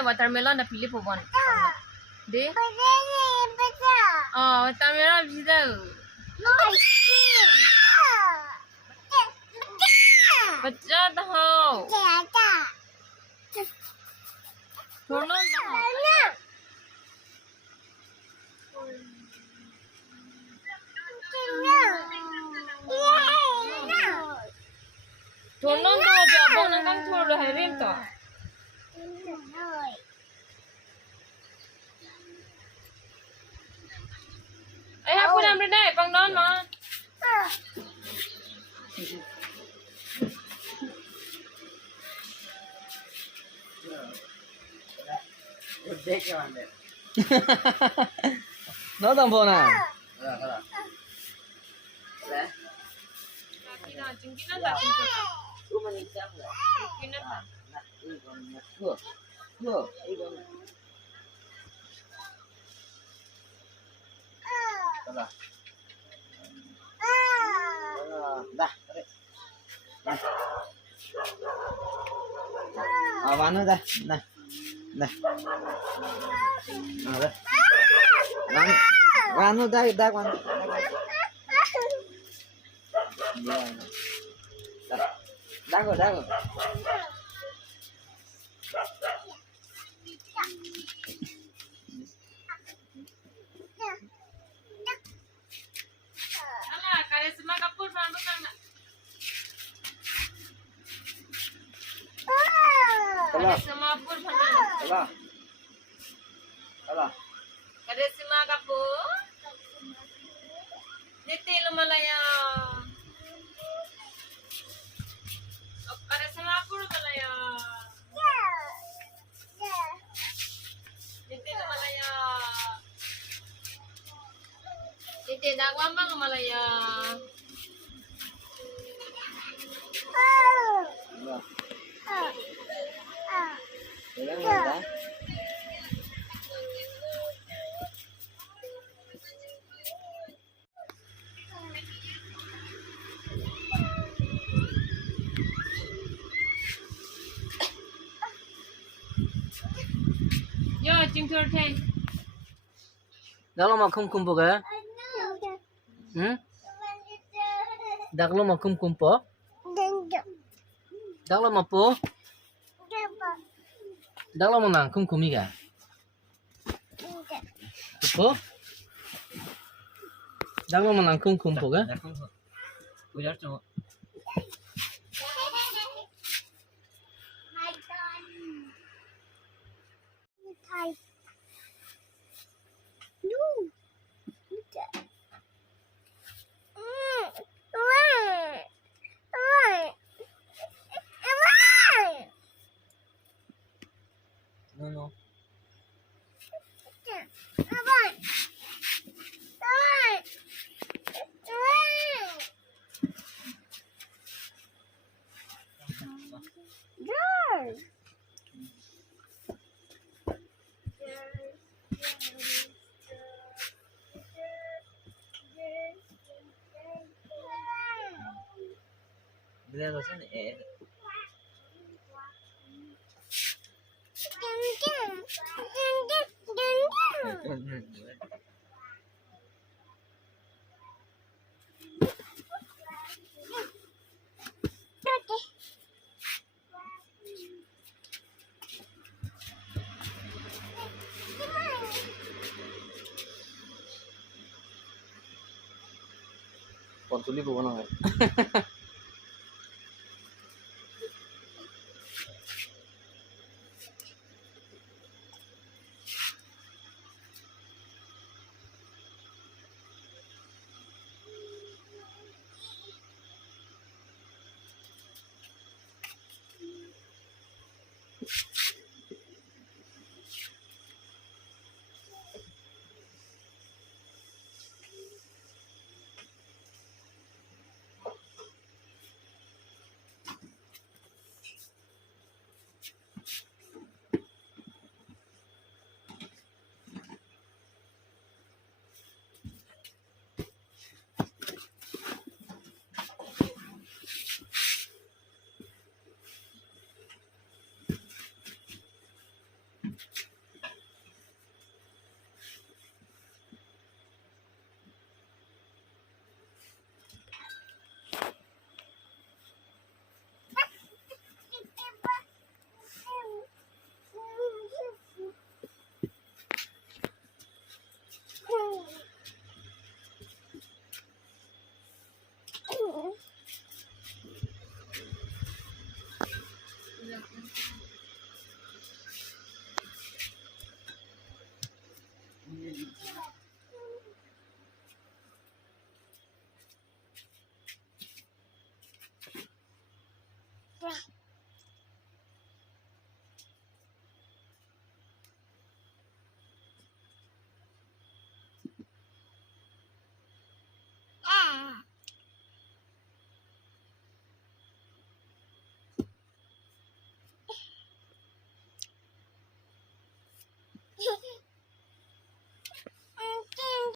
na watermelon na pili po bon. Di? Oh, watermelon bisa. Baca tahu. Turun tahu. Turun tahu jabong nang kan turun harim to. Ay hapon na dai pang don mo. Nó tầm bộ nào? Bán nó đây, này, này, đây, bán nó đây, đây bán, đang rồi, đang rồi. Karisma Kapoor fan bukan? Karisma Kapoor fan. Halo. Halo. Karisma Kapoor. Niti lumalaya. Karisma Kapoor lumalaya. Niti lumalaya. Niti dagwambang lumalaya. Bilang mana? Yo, cingtur teh. Dak lo mà không kumpo ka? Dak lo mà không kumpo? Dak lo mà po? Dak lo mà nang không kumi ka? Po? Dak lo mà nang không kumpo ka? Ujar cho. No. Bila ko sana Còn số đi bộ nào